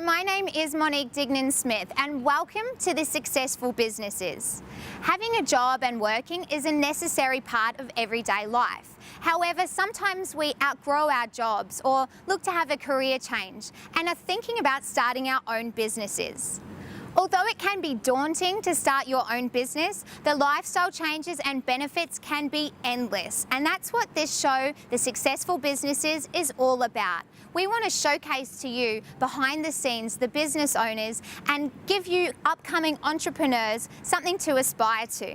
So my name is Monique Dignan-Smith and welcome to the Successful Businesses. Having a job and working is a necessary part of everyday life. However, sometimes we outgrow our jobs or look to have a career change and are thinking about starting our own businesses. Although it can be daunting to start your own business, the lifestyle changes and benefits can be endless. And that's what this show, The Successful Businesses, is all about. We want to showcase to you behind the scenes, the business owners, and give you upcoming entrepreneurs something to aspire to.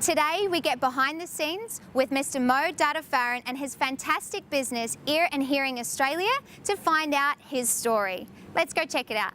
Today, we get behind the scenes with Mr. Mo Dadafarin and his fantastic business, Ear and Hearing Australia, to find out his story. Let's go check it out.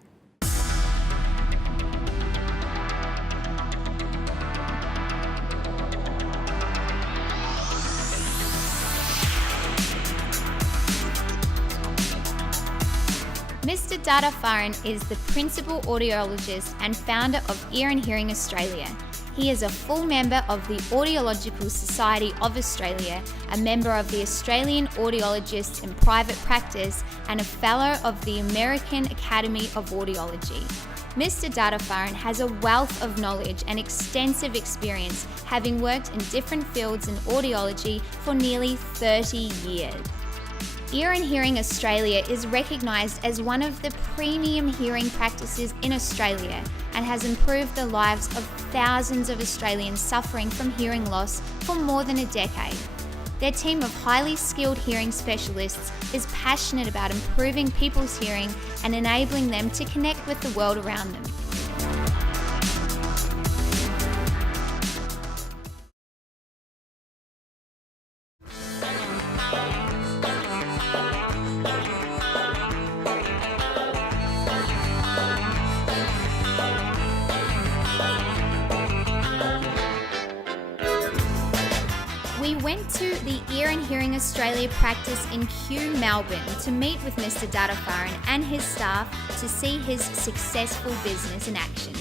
Mr. Dadafarin is the principal audiologist and founder of Ear and Hearing Australia. He is a full member of the Audiological Society of Australia, a member of the Australian Audiologists in Private Practice, and a fellow of the American Academy of Audiology. Mr. Dadafarin has a wealth of knowledge and extensive experience, having worked in different fields in audiology for nearly 30 years. Ear and Hearing Australia is recognised as one of the premium hearing practices in Australia and has improved the lives of thousands of Australians suffering from hearing loss for more than a decade. Their team of highly skilled hearing specialists is passionate about improving people's hearing and enabling them to connect with the world around them. We went to the Ear and Hearing Australia practice in Kew, Melbourne to meet with Mr. Dadafarin and his staff to see his successful business in action.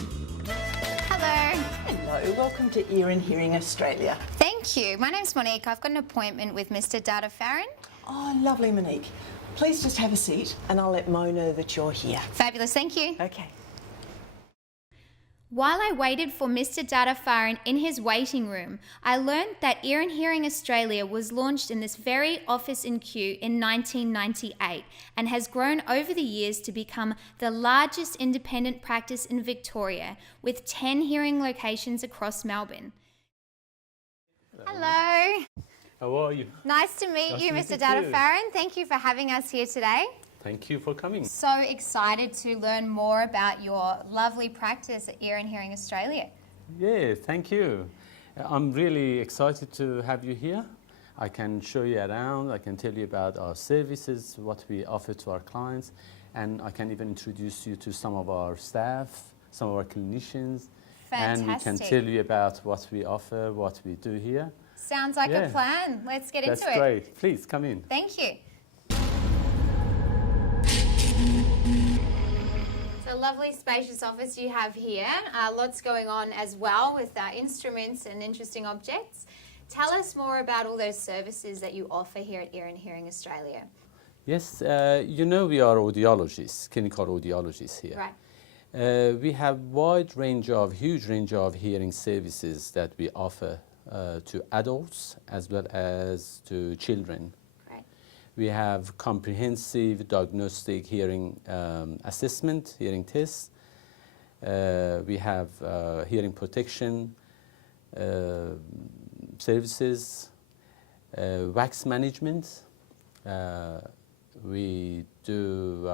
Hello. Hello, welcome to Ear and Hearing Australia. Thank you. My name's Monique. I've got an appointment with Mr. Dadafarin. Oh, lovely, Monique. Please just have a seat and I'll let Mo know that you're here. Fabulous, thank you. Okay. While I waited for Mr. Dadafarin in his waiting room, I learned that Ear and Hearing Australia was launched in this very office in Kew in 1998 and has grown over the years to become the largest independent practice in Victoria, with 10 hearing locations across Melbourne. Hello. How are you? Nice to meet you, Mr. Dadafarin. Thank you for having us here today. Thank you for coming. So excited to learn more about your lovely practice at Ear and Hearing Australia. Yeah, thank you. I'm really excited to have you here. I can show you around, I can tell you about our services, what we offer to our clients, and I can even introduce you to some of our staff, some of our clinicians. Fantastic. And we can tell you about what we offer, what we do here. Sounds like a plan. Let's get into it. That's great. Please come in. Thank you. A lovely spacious office you have here. Lots going on as well with instruments and interesting objects. Tell us more about all those services that you offer here at Ear and Hearing Australia. Yes, you know we are audiologists, clinical audiologists here. Right. We have huge range of hearing services that we offer to adults as well as to children. We have comprehensive diagnostic hearing assessment, hearing tests. We have hearing protection services, wax management. We do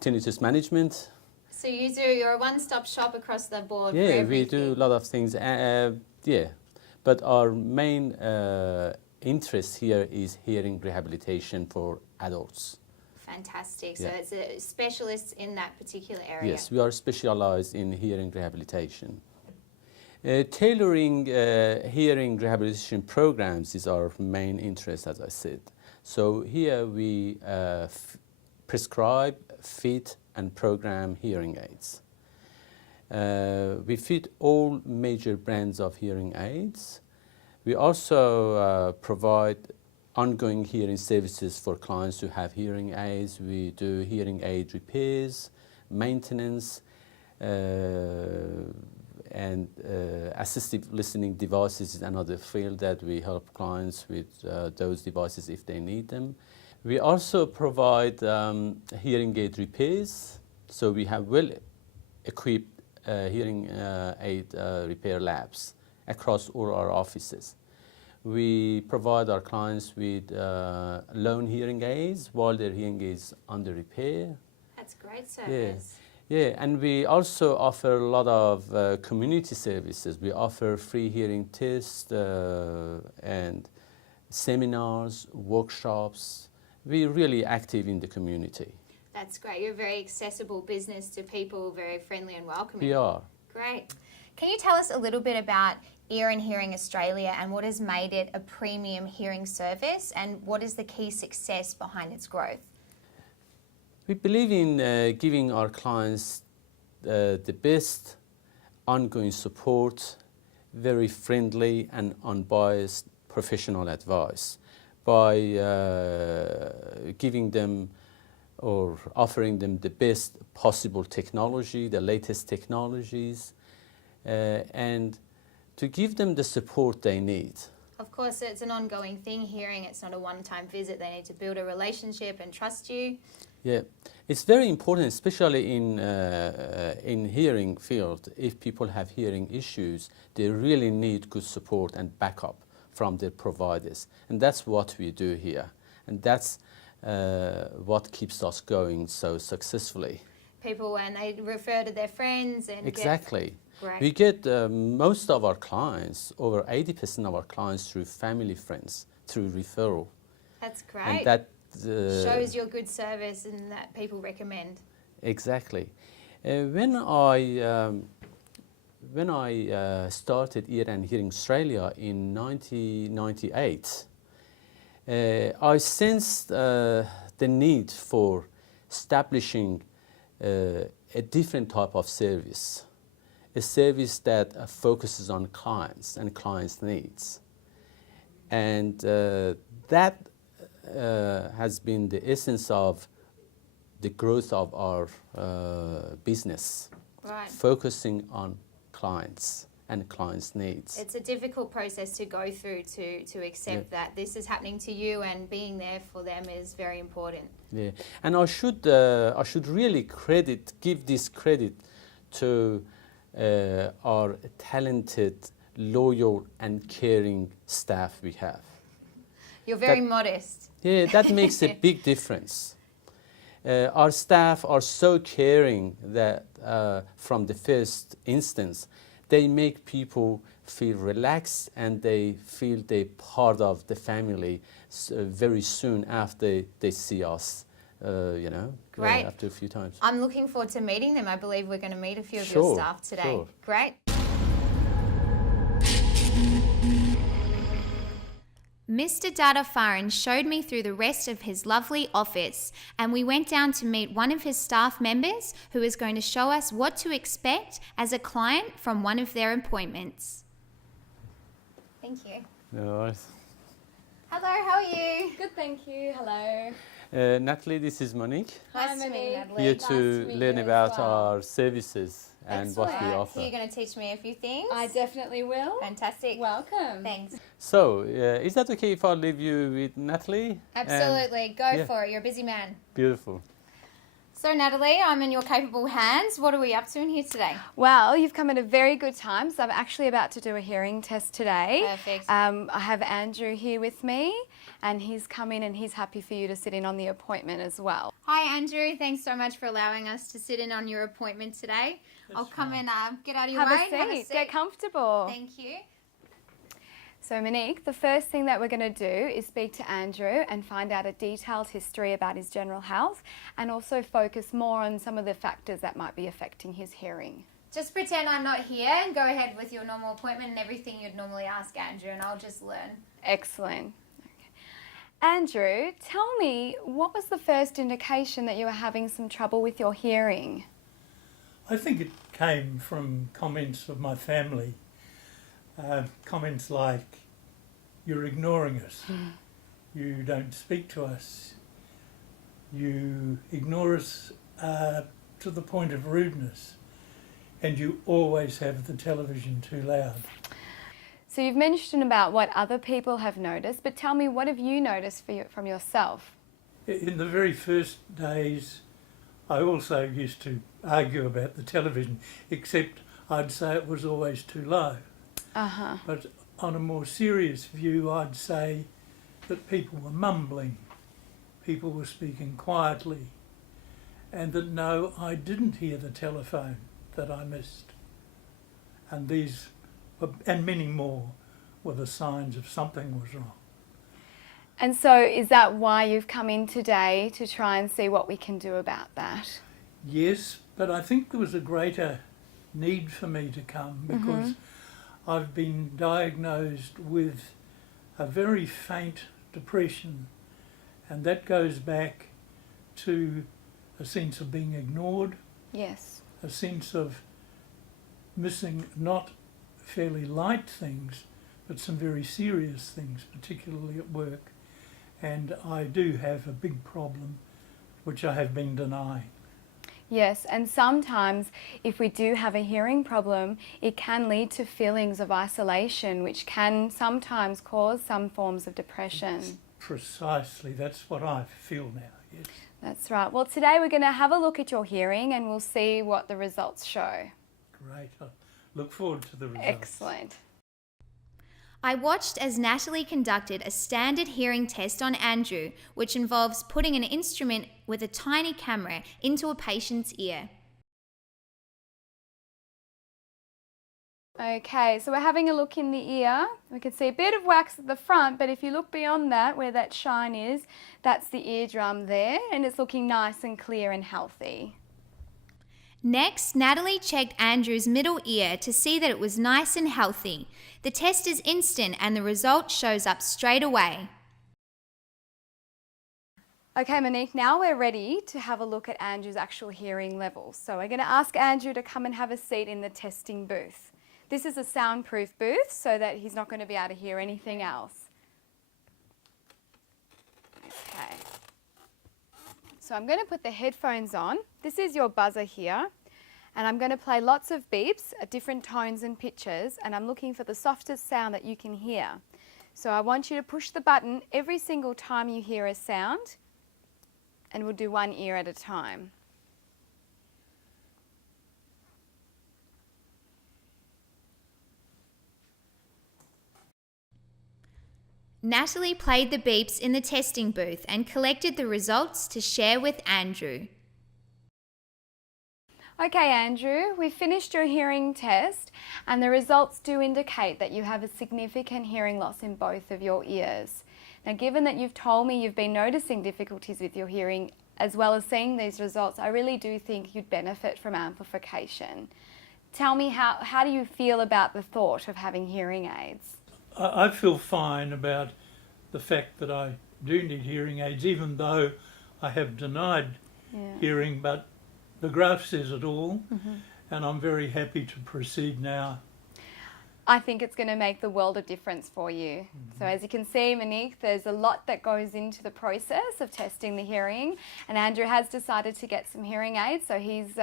tinnitus management. So you're a one-stop shop across the board. Yeah, for everything. we do a lot of things. Yeah, but our main interest here is hearing rehabilitation for adults. Fantastic. Yeah. So it's a specialist in that particular area. Yes, we are specialized in hearing rehabilitation. Tailoring hearing rehabilitation programs is our main interest, as I said. So here we prescribe, fit, and program hearing aids. We fit all major brands of hearing aids. We also provide ongoing hearing services for clients who have hearing aids. We do hearing aid repairs, maintenance, and assistive listening devices is another field that we help clients with those devices if they need them. We also provide hearing aid repairs. So we have well-equipped hearing aid repair labs across all our offices. We provide our clients with loan hearing aids while their hearing is under repair. That's great service. Yeah, and we also offer a lot of community services. We offer free hearing tests and seminars, workshops. We're really active in the community. That's great. You're a very accessible business to people, very friendly and welcoming. We are. Great. Can you tell us a little bit about Ear and Hearing Australia and what has made it a premium hearing service, and what is the key success behind its growth? We believe in giving our clients the best ongoing support, very friendly and unbiased professional advice by giving them or offering them the best possible technology, the latest technologies, and to give them the support they need. Of course, it's an ongoing thing, hearing. It's not a one-time visit. They need to build a relationship and trust you. Yeah, it's very important, especially in hearing field. If people have hearing issues, they really need good support and backup from their providers, and that's what we do here, and that's what keeps us going so successfully. People, when they refer to their friends and exactly. Great. We get most of our clients, over 80% of our clients, through family friends, through referral. That's great. And that shows your good service and that people recommend. Exactly. When I started Ear and Hearing Australia in 1998, I sensed the need for establishing a different type of service, a service that focuses on clients and clients' needs. And that has been the essence of the growth of our business, right. Focusing on clients and clients' needs. It's a difficult process to go through to accept that this is happening to you, and being there for them is very important. Yeah, and I should really give this credit to our talented, loyal, and caring staff we have. You're very modest. Yeah, that makes a big difference. Our staff are so caring that from the first instance, they make people feel relaxed and they feel they're part of the family very soon after they see us, Great. after a few times. I'm looking forward to meeting them. I believe we're going to meet a few of your staff today. Sure. Great. Mr. Dadafarin showed me through the rest of his lovely office, and we went down to meet one of his staff members who is going to show us what to expect as a client from one of their appointments. Thank you. No worries. Hello, how are you? Good, thank you. Hello. Natalie, this is Monique. Nice to meet you, Natalie. Here Nice to to meet learn you as about well. our services and what we Excellent. offer. So you're going to teach me a few things? I definitely will. Fantastic. Welcome. Thanks. So, is that okay if I leave you with Natalie? Absolutely. Go yeah. for it. You're a busy man. Beautiful. So, Natalie, I'm in your capable hands. What are we up to in here today? Well, you've come at a very good time. So I'm actually about to do a hearing test today. Perfect. I have Andrew here with me, and he's come in and he's happy for you to sit in on the appointment as well. Hi, Andrew. Thanks so much for allowing us to sit in on your appointment today. I'll come and get out of your Have way. a seat. Get comfortable. Thank you. So Monique, the first thing that we're going to do is speak to Andrew and find out a detailed history about his general health, and also focus more on some of the factors that might be affecting his hearing. Just pretend I'm not here and go ahead with your normal appointment and everything you'd normally ask Andrew, and I'll just learn. Excellent. Okay. Andrew, tell me, what was the first indication that you were having some trouble with your hearing? I think it came from comments of my family. Comments like, "You're ignoring us," You don't speak to us. You ignore us to the point of rudeness. And you always have the television too loud. So you've mentioned about what other people have noticed, but tell me, what have you noticed from yourself? In the very first days, I also used to argue about the television, except I'd say it was always too low. But on a more serious view, I'd say that people were mumbling, people were speaking quietly, and that no, I didn't hear the telephone that I missed. And these, and many more, were the signs of something was wrong. And so is that why you've come in today, to try and see what we can do about that? Yes, but I think there was a greater need for me to come because I've been diagnosed with a very faint depression, and that goes back to a sense of being ignored, Yes. a sense of missing not fairly light things, but some very serious things, particularly at work. And I do have a big problem, which I have been denying. Yes, and sometimes if we do have a hearing problem, it can lead to feelings of isolation, which can sometimes cause some forms of depression. Precisely, that's what I feel now, yes. That's right. Well, today we're going to have a look at your hearing and we'll see what the results show. Great, I look forward to the results. Excellent. I watched as Natalie conducted a standard hearing test on Andrew, which involves putting an instrument with a tiny camera into a patient's ear. Okay, so we're having a look in the ear. We can see a bit of wax at the front, but if you look beyond that, where that shine is, that's the eardrum there, and it's looking nice and clear and healthy. Next, Natalie checked Andrew's middle ear to see that it was nice and healthy. The test is instant and the result shows up straight away. Okay, Monique, now we're ready to have a look at Andrew's actual hearing levels. So we're going to ask Andrew to come and have a seat in the testing booth. This is a soundproof booth so that he's not going to be able to hear anything else. Okay. So I'm going to put the headphones on. This is your buzzer here. And I'm going to play lots of beeps at different tones and pitches, and I'm looking for the softest sound that you can hear. So I want you to push the button every single time you hear a sound, and we'll do one ear at a time. Natalie played the beeps in the testing booth and collected the results to share with Andrew. Okay, Andrew, we've finished your hearing test and the results do indicate that you have a significant hearing loss in both of your ears. Now, given that you've told me you've been noticing difficulties with your hearing as well as seeing these results, I really do think you'd benefit from amplification. Tell me, how do you feel about the thought of having hearing aids? I feel fine about the fact that I do need hearing aids, even though I have denied hearing, but the graph says it all, and I'm very happy to proceed now. I think it's going to make the world of difference for you. So as you can see, Monique, there's a lot that goes into the process of testing the hearing, and Andrew has decided to get some hearing aids, so he's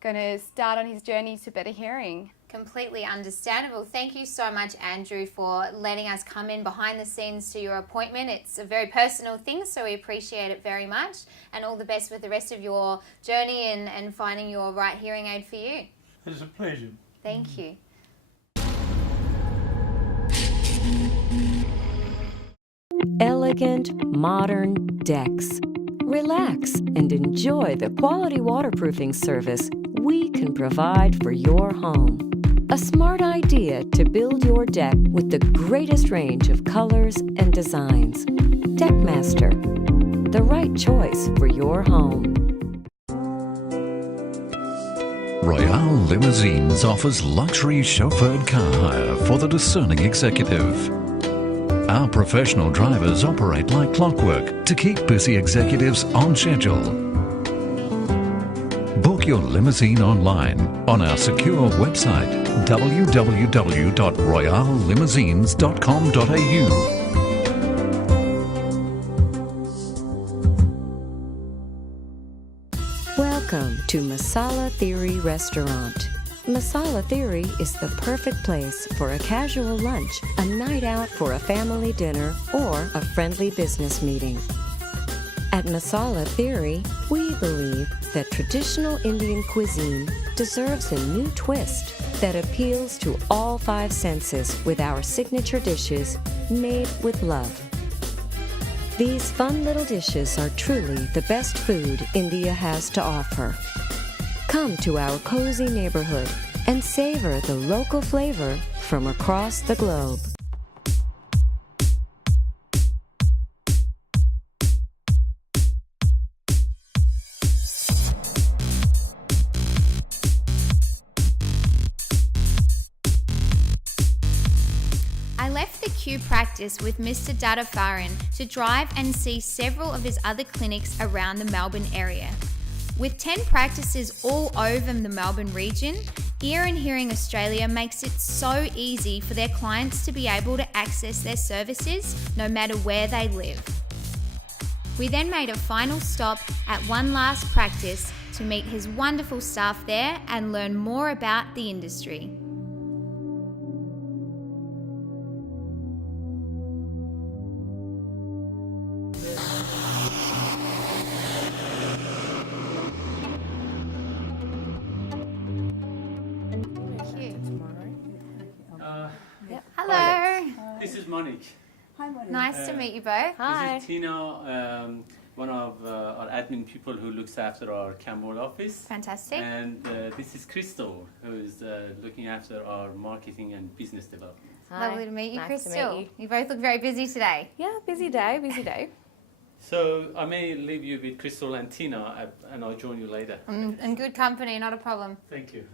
going to start on his journey to better hearing. Completely understandable. Thank you so much, Andrew, for letting us come in behind the scenes to your appointment. It's a very personal thing, so we appreciate it very much. And all the best with the rest of your journey and finding your right hearing aid for you. It's a pleasure. Thank you. Elegant, modern decks. Relax and enjoy the quality waterproofing service we can provide for your home. A smart idea to build your deck with the greatest range of colors and designs. Deckmaster, the right choice for your home. Royale Limousines offers luxury chauffeured car hire for the discerning executive. Our professional drivers operate like clockwork to keep busy executives on schedule. Book your limousine online on our secure website www.royallimousines.com.au. Welcome to Masala Theory Restaurant. Masala Theory is the perfect place for a casual lunch, a night out for a family dinner, or a friendly business meeting. At Masala Theory, we believe that traditional Indian cuisine deserves a new twist that appeals to all five senses with our signature dishes made with love. These fun little dishes are truly the best food India has to offer. Come to our cozy neighborhood and savor the local flavor from across the globe. I left the Q practice with Mr. Dadafarin to drive and see several of his other clinics around the Melbourne area. With 10 practices all over the Melbourne region, Ear and Hearing Australia makes it so easy for their clients to be able to access their services no matter where they live. We then made a final stop at one last practice to meet his wonderful staff there and learn more about the industry. Hello. This is Monique. Hi, Monique. Nice to meet you both. This is Tina, one of our admin people who looks after our Campbell office. Fantastic. And this is Crystal, who is looking after our marketing and business development. Lovely to meet you, Nice to Crystal. meet You both look very busy today. Yeah, busy day, busy day. So I may leave you with Crystal and Tina, and I'll join you later. And good company, not a problem. Thank you.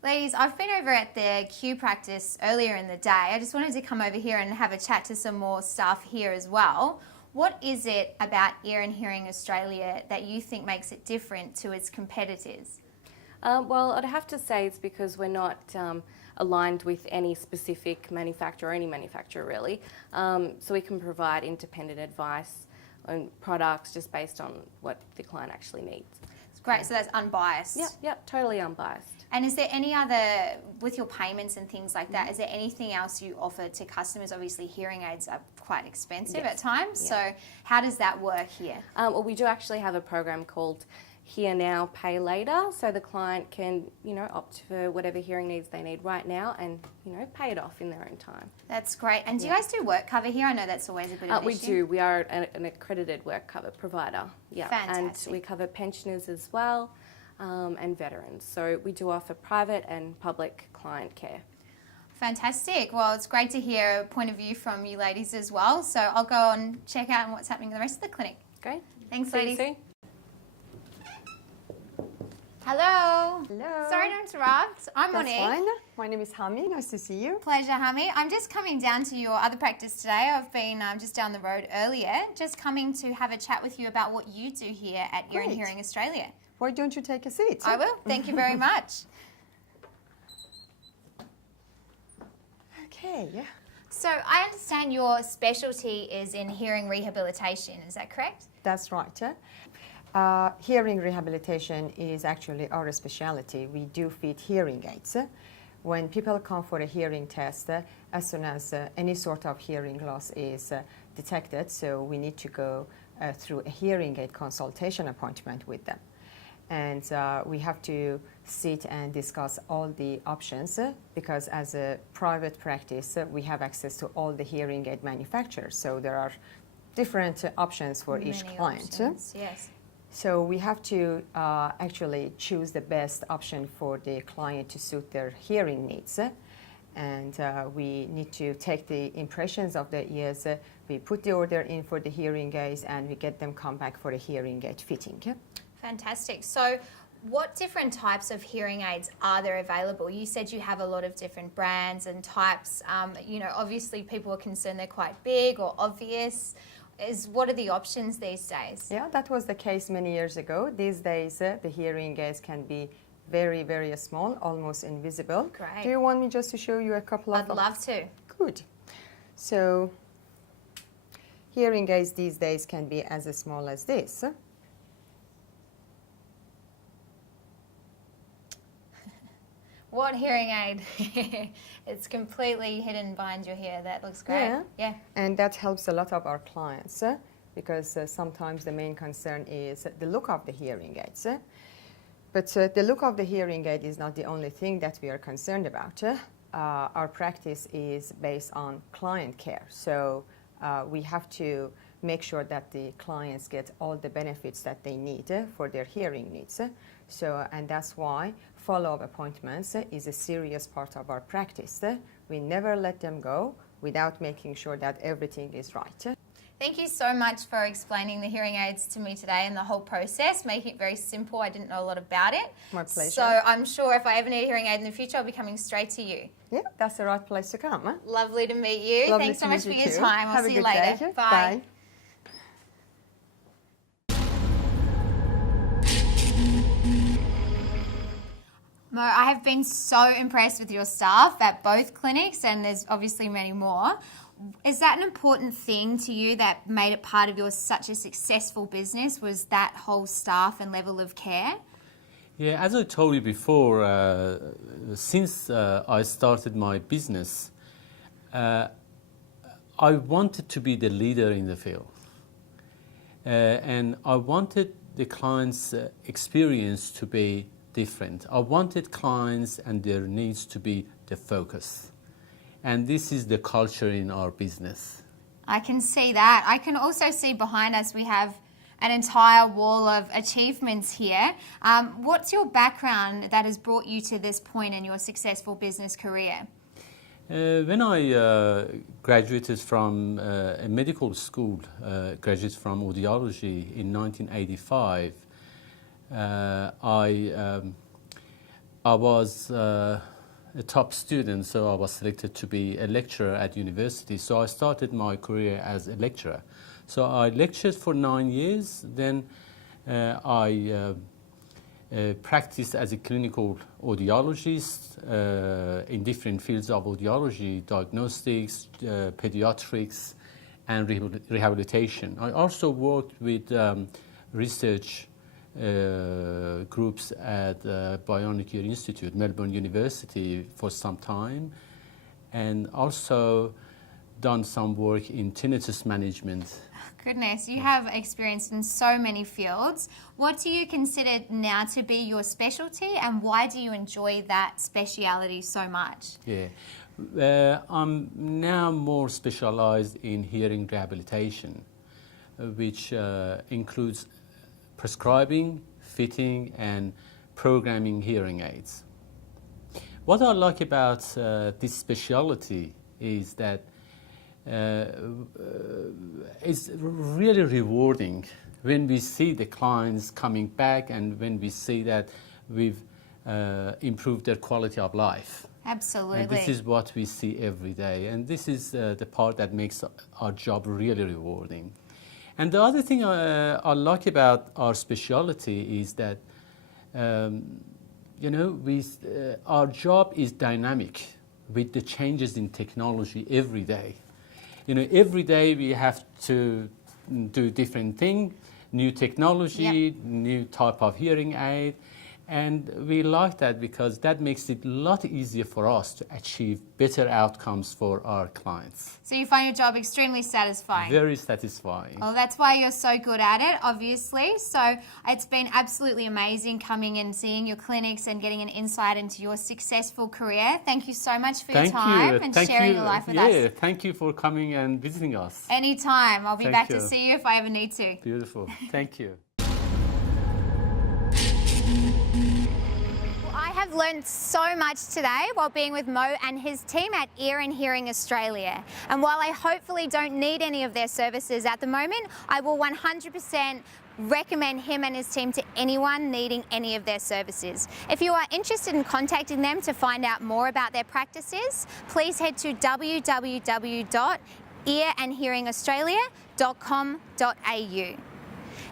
Ladies, I've been over at the Q practice earlier in the day. I just wanted to come over here and have a chat to some more staff here as well. What is it about Ear and Hearing Australia that you think makes it different to its competitors? Well, I'd have to say it's because we're not aligned with any specific manufacturer, any manufacturer really. So we can provide independent advice on products just based on what the client actually needs. It's great, so that's unbiased. Yep, totally unbiased. And is there any other, with your payments and things like that, is there anything else you offer to customers? Obviously, hearing aids are quite expensive at times, so how does that work here? Well, we do actually have a program called Hear Now, Pay Later, so the client can, opt for whatever hearing needs they need right now and, pay it off in their own time. That's great. And do you guys do work cover here? I know that's always a bit of an We issue. do. We are an accredited work cover provider. Yeah, Fantastic. And we cover pensioners as well and veterans. So we do offer private and public client care. Fantastic. Well, it's great to hear a point of view from you ladies as well. So I'll go and check out what's happening in the rest of the clinic. Great. Thanks, See you ladies. soon. Hello. Hello. Sorry to interrupt. I'm That's Monique. fine. My name is Hami. Nice to see you. Pleasure, Hami. I'm just coming down to your other practice today. I've been just down the road earlier, just coming to have a chat with you about what you do here at Ear and Great. Hearing Australia. Why don't you take a seat? I will. Thank you very much. Okay. So I understand your specialty is in hearing rehabilitation. Is that correct? That's right. Hearing rehabilitation is actually our specialty. We do fit hearing aids. When people come for a hearing test, as soon as any sort of hearing loss is detected, so we need to go through a hearing aid consultation appointment with them. And we have to sit and discuss all the options because as a private practice, we have access to all the hearing aid manufacturers. So there are different options for each Many client. options, yes. So we have to actually choose the best option for the client to suit their hearing needs. And we need to take the impressions of the ears, we put the order in for the hearing aids, and we get them come back for a hearing aid fitting. Fantastic. So what different types of hearing aids are there available? You said you have a lot of different brands and types. Obviously people are concerned they're quite big or obvious. What are the options these days? Yeah, that was the case many years ago. These days, the hearing aids can be very, very small, almost invisible. Great. Do you want me just to show you a couple of I'd love to. Good. So, hearing aids these days can be as small as this. What hearing aid? It's completely hidden behind your hair. That looks great. Yeah. And that helps a lot of our clients because sometimes the main concern is the look of the hearing aids. But the look of the hearing aid is not the only thing that we are concerned about. Our practice is based on client care. So we have to make sure that the clients get all the benefits that they need for their hearing needs. And that's why follow-up appointments is a serious part of our practice. We never let them go without making sure that everything is right. Thank you so much for explaining the hearing aids to me today and the whole process, making it very simple. I didn't know a lot about it. My pleasure. So I'm sure if I ever need a hearing aid in the future, I'll be coming straight to you. Yeah, that's the right place to come. Lovely to meet you. Lovely Thanks so to much meet for you your too. time. I'll Have a see you good later. day. Bye. Mo, I have been so impressed with your staff at both clinics, and there's obviously many more. Is that an important thing to you that made it part of your such a successful business, was that whole staff and level of care? Yeah, as I told you before, since I started my business, I wanted to be the leader in the field. And I wanted the client's experience to be different. I wanted clients and their needs to be the focus. And this is the culture in our business. I can see that. I can also see behind us we have an entire wall of achievements here. What's your background that has brought you to this point in your successful business career? When I graduated from a medical school, graduated from audiology in 1985, I was a top student, so I was selected to be a lecturer at university. So I started my career as a lecturer. So I lectured for 9 years, then I practiced as a clinical audiologist in different fields of audiology, diagnostics, pediatrics, and rehabilitation. I also worked with research groups at Bionic Ear Institute, Melbourne University for some time, and also done some work in tinnitus management. Goodness, you have experience in so many fields. What do you consider now to be your specialty, and why do you enjoy that speciality so much? Yeah, I'm now more specialized in hearing rehabilitation, which includes prescribing, fitting, and programming hearing aids. What I like about this specialty is that it's really rewarding when we see the clients coming back and when we see that we've improved their quality of life. Absolutely. And this is what we see every day, and this is the part that makes our job really rewarding. And the other thing I like about our specialty is that, our job is dynamic with the changes in technology every day. Every day we have to do different things, new technology, new type of hearing aid. And we like that because that makes it a lot easier for us to achieve better outcomes for our clients. So you find your job extremely satisfying? Very satisfying. Well, that's why you're so good at it, obviously. So it's been absolutely amazing coming and seeing your clinics and getting an insight into your successful career. Thank you so much for your time and sharing your life with us. Yeah, thank you for coming and visiting us. Anytime. I'll be back to see you if I ever need to. Beautiful. Thank you. I have learned so much today while being with Mo and his team at Ear and Hearing Australia. And while I hopefully don't need any of their services at the moment, I will 100% recommend him and his team to anyone needing any of their services. If you are interested in contacting them to find out more about their practices, please head to www.earandhearingaustralia.com.au.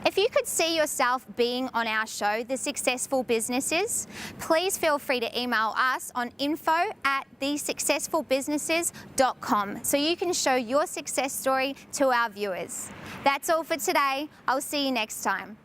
If you could see yourself being on our show, The Successful Businesses, please feel free to email us on info@thesuccessfulbusinesses.com so you can show your success story to our viewers. That's all for today. I'll see you next time.